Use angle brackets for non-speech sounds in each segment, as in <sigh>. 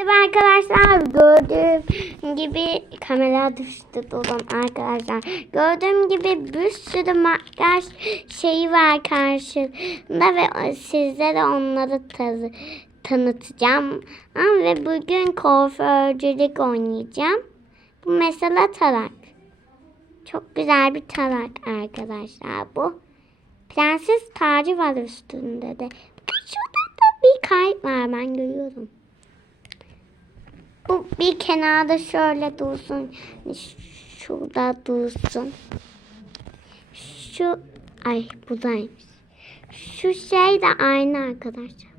Merhaba arkadaşlar. Gördüğüm gibi kamera düştü dolum arkadaşlar. Gördüğüm gibi bir sürü makyaj şeyi var karşımda ve sizlere onları tanı- tanıtacağım. Ama ve bugün kuaförcülük oynayacağım. Bu mesela tarak. Çok güzel bir tarak arkadaşlar bu. Prenses tacı var üstünde de. Şurada da bir kalp var ben görüyorum. Bu bir kenarda şöyle dursun. Şurada dursun. Şu ay buradaymış. Şu şey de aynı arkadaşlar.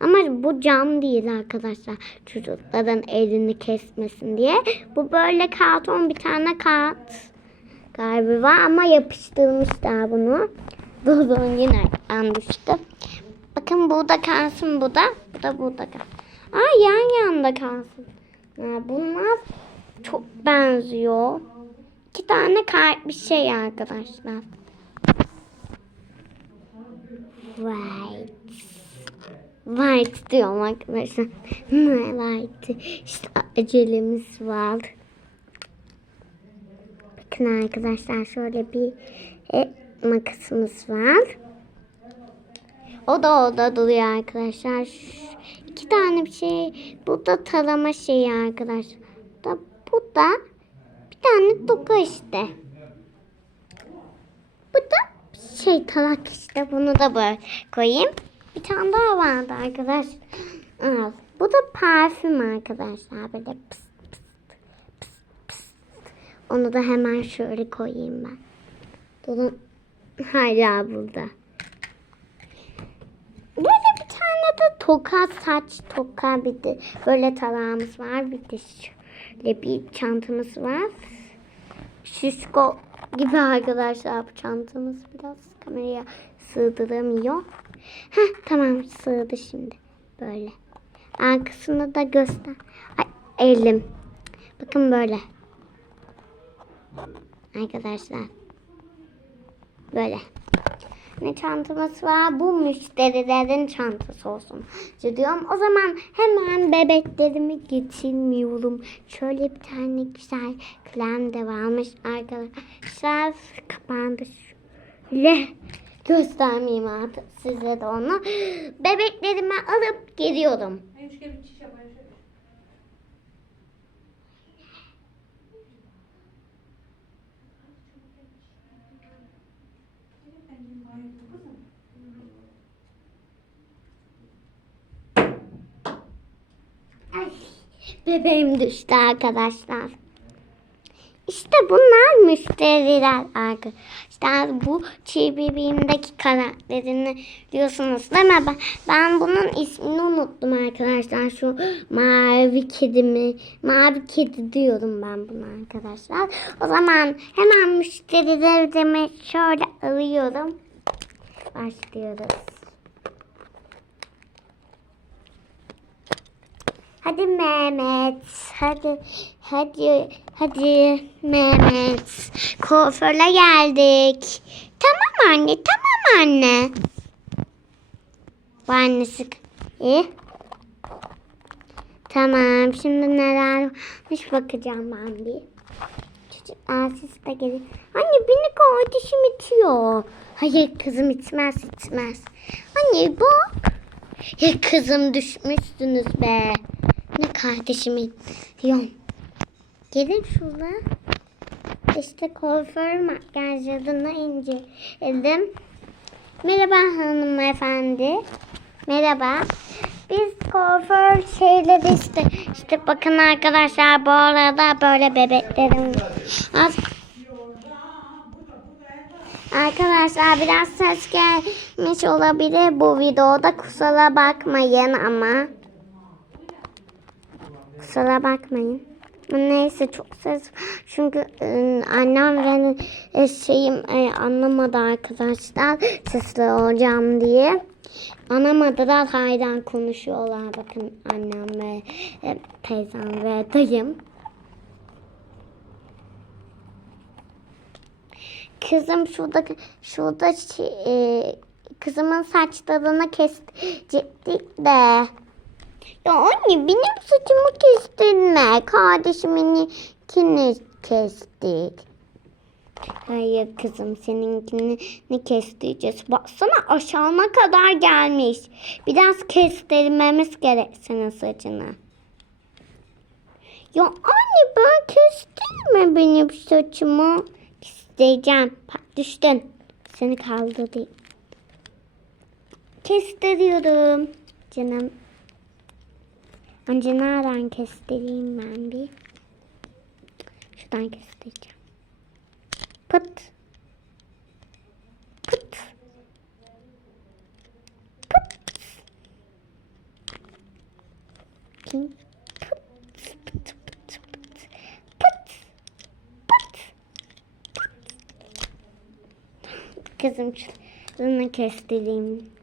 Ama bu cam değil arkadaşlar. Çocukların elini kesmesin diye. Bu böyle karton bir tane kağıt galiba ama yapıştırmışlar bunu. Durun yine an düştü. Bakın burada kalsın bu da. Bu da burada kalsın. Aa yan yanda kalsın. Bunlar çok benziyor. İki tane kalp bir şey arkadaşlar. White. White diyorum arkadaşlar. <laughs> White. İşte acelemiz var. Bakın arkadaşlar şöyle bir e, makasımız var. O da orada duruyor arkadaşlar. İki tane bir şey. Bu da tarama şeyi arkadaşlar. Da, bu da bir tane toka işte. Bu da şey tarak işte. Bunu da böyle koyayım. Bir tane daha vardı arkadaşlar. Al. Bu da parfüm arkadaşlar. Böyle pıs pıs pıs pıs. Onu da hemen şöyle koyayım ben. Durun. Hala burada. Böyle de toka saç toka bir de böyle tarağımız var. Bir de şöyle bir çantamız var. Şişko gibi arkadaşlar bu çantamız biraz kameraya sığdıramıyor. Heh, tamam sığdı şimdi. Böyle. Arkasını da göster. Ay, elim. Bakın böyle. Arkadaşlar. Böyle. Ne çantamız var? Bu müşterilerin çantası olsun. Diyorum. O zaman hemen bebeklerimi getirmiyorum. Şöyle bir tane güzel krem de varmış arkadaşlar. Kapandı şöyle. Göstermeyeyim artık size de onu. Bebeklerimi alıp geliyorum. Çiş yap Bebeğim düştü arkadaşlar. İşte bunlar müşteriler arkadaşlar. Bu çiğ bebeğimdeki karakterini diyorsunuz değil mi? Ben, ben bunun ismini unuttum arkadaşlar. Şu mavi kedimi. Mavi kedi diyorum ben buna arkadaşlar. O zaman hemen müşterilerimi şöyle alıyorum. Başlıyoruz. Hadi Mehmet. Hadi. Hadi. Hadi Mehmet. Kuaföre geldik. Tamam anne. Tamam anne. Bu annesi. İyi. Tamam. Şimdi neler varmış bakacağım ben bir. Çocuklar siz de gelin. Anne beni kardeşim itiyor. Hayır kızım itmez itmez. Anne bak. Ya kızım düşmüşsünüz be. Ne kardeşimi diyorum. Gelin şurada. İşte kuaför makyajlarını inceledim. Merhaba hanımefendi. Merhaba. Biz kuaför şeyleri işte. İşte bakın arkadaşlar bu arada böyle bebeklerim. Az Arkadaşlar biraz ses gelmiş olabilir bu videoda kusura bakmayın ama. Kusura bakmayın. Neyse çok ses çünkü e, annem benim e, şeyim e, anlamadı arkadaşlar sesli olacağım diye. Anlamadılar hayran konuşuyorlar bakın annem ve e, teyzem ve dayım. Kızım şurada şurada şey, e, kızımın saçlarını kesecektik de Ya anne benim saçımı kestirme. Kardeşiminkini kestik. Hayır kızım seninkini ne kestireceğiz? Baksana aşağına kadar gelmiş. Biraz kestirmemiz gerek senin saçını. Ya anne ben kestirme benim saçımı. Kestireceğim. Bak düştün. Seni kaldırayım. Kestiriyorum. Canım. Önce nereden kestireyim ben bir? Şuradan kestireceğim. Pıt. Pıt. Pıt. Kim? Kızım şunu kestireyim.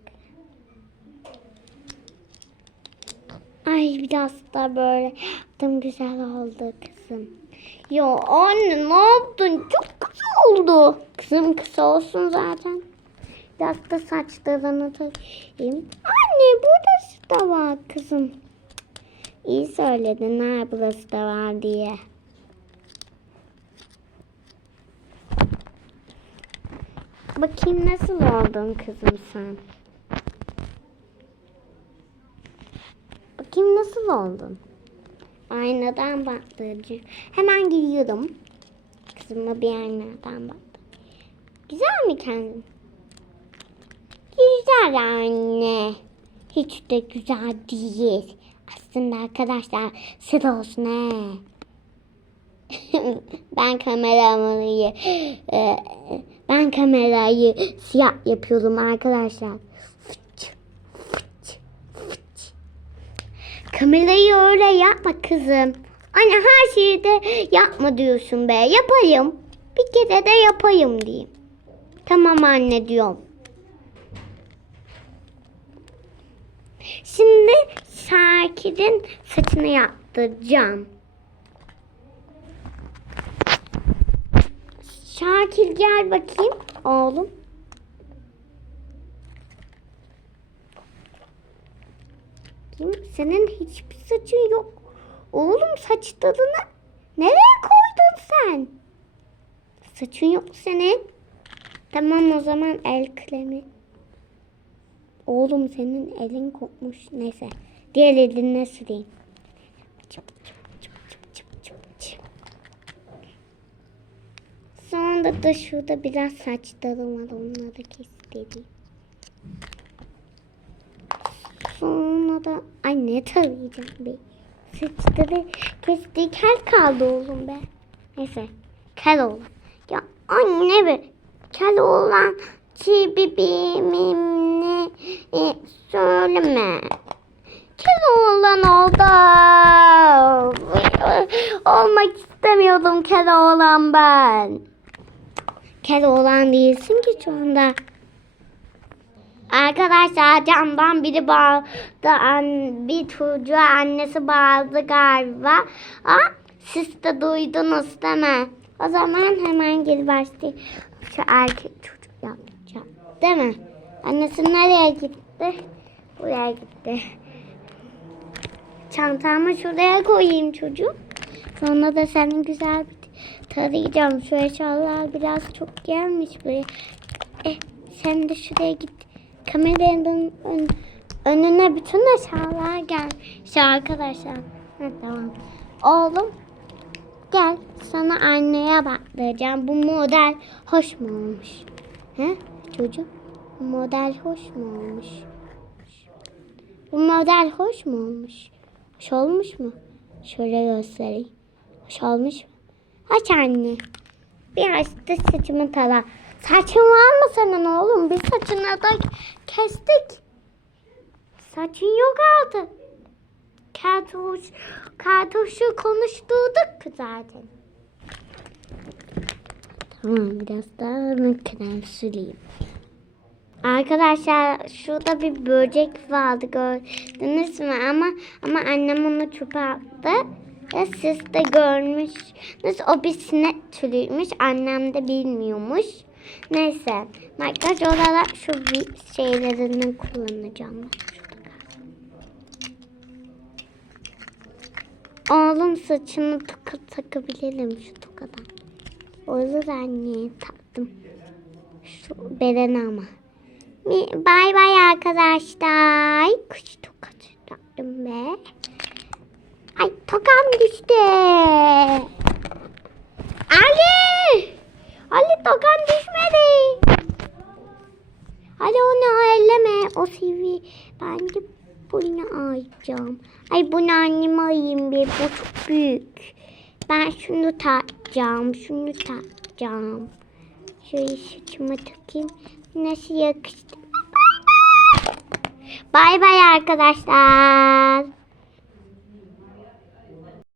Ay biraz da böyle yaptım güzel oldu kızım. Ya anne ne yaptın? Çok kısa oldu. Kızım kısa olsun zaten. Biraz da saçlarını takayım. Anne burası da var kızım. İyi söyledin ha burası da var diye. Bakayım nasıl oldun kızım sen? Bakayım nasıl oldun? Aynadan baktıracağım. Hemen giriyorum. Kızıma bir aynadan baktım. Güzel mi kendin? Güzel anne. Hiç de güzel değil. Aslında arkadaşlar sır olsun he. <laughs> ben kameramı e, ben kamerayı siyah yapıyorum arkadaşlar. Kamerayı öyle yapma kızım. Anne her şeyi de yapma diyorsun be. Yapayım. Bir kere de yapayım diyeyim. Tamam anne diyorum. Şimdi Şakir'in saçını yaptıracağım. Şakir gel bakayım oğlum. Kim? Senin hiçbir saçın yok. Oğlum saçlarını nereye koydun sen? Saçın yok senin. Tamam o zaman el kremi. Oğlum senin elin kopmuş. Neyse. Diğer elinle süreyim. Sonra da şurada biraz saçlarım var. Onları kestireyim. Sonra da ay ne tarayacağım be. Saçları kesti. Kel kaldı oğlum be. Neyse. Kel oğlan. Ya anne be. Kel oğlan çibibimini e, söyleme. Kel oğlan oldu. Olmak istemiyordum kel oğlan ben. Kel oğlan değilsin ki şu anda. Arkadaşlar camdan biri bağırdı. An, bir çocuğa annesi bağırdı galiba. Aa, siz de duydunuz değil mi? O zaman hemen geri başlayayım. Şu erkek çocuk yapacağım. Değil mi? Annesi nereye gitti? Buraya gitti. Çantamı şuraya koyayım çocuğum. Sonra da senin güzel bir tarayacağım. Şu eşyalar biraz çok gelmiş buraya. Eh, sen de şuraya git. Kameranın ön- önüne bütün eşyalar gelmiş arkadaşlar. Tamam. Oğlum gel sana anneye baktıracağım. Bu model hoş mu olmuş? He? Bu model hoş mu olmuş? Bu model hoş mu olmuş? Hoş olmuş mu? Şöyle göstereyim. Hoş olmuş mu? Aç anne. Biraz da saçımı tara. Saçın var mı senin oğlum? Bir saçını da kestik. Saçın yok artık. Kartuş, kartuşu konuşturduk zaten. Tamam biraz daha krem süreyim. Arkadaşlar şurada bir böcek vardı gördünüz mü? Ama ama annem onu çöpe attı. Ya siz de görmüşsünüz. O bir sinek türüymüş. Annem de bilmiyormuş. Neyse. Makyaj olarak şu şeylerini kullanacağım. Oğlum saçını toka takabilirim şu tokadan. Olur anne taktım. Şu beden ama. Bay bay arkadaşlar. Kuş tokası taktım be. Ay tokam düştü. Ali! Ali tokan düşmedi. Ali onu elleme. O sevi. Ben de bunu alacağım. Ay bunu anneme alayım bir. Bu çok büyük. Ben şunu takacağım. Şunu takacağım. Şöyle saçıma takayım. Nasıl yakıştı? Bay bay arkadaşlar.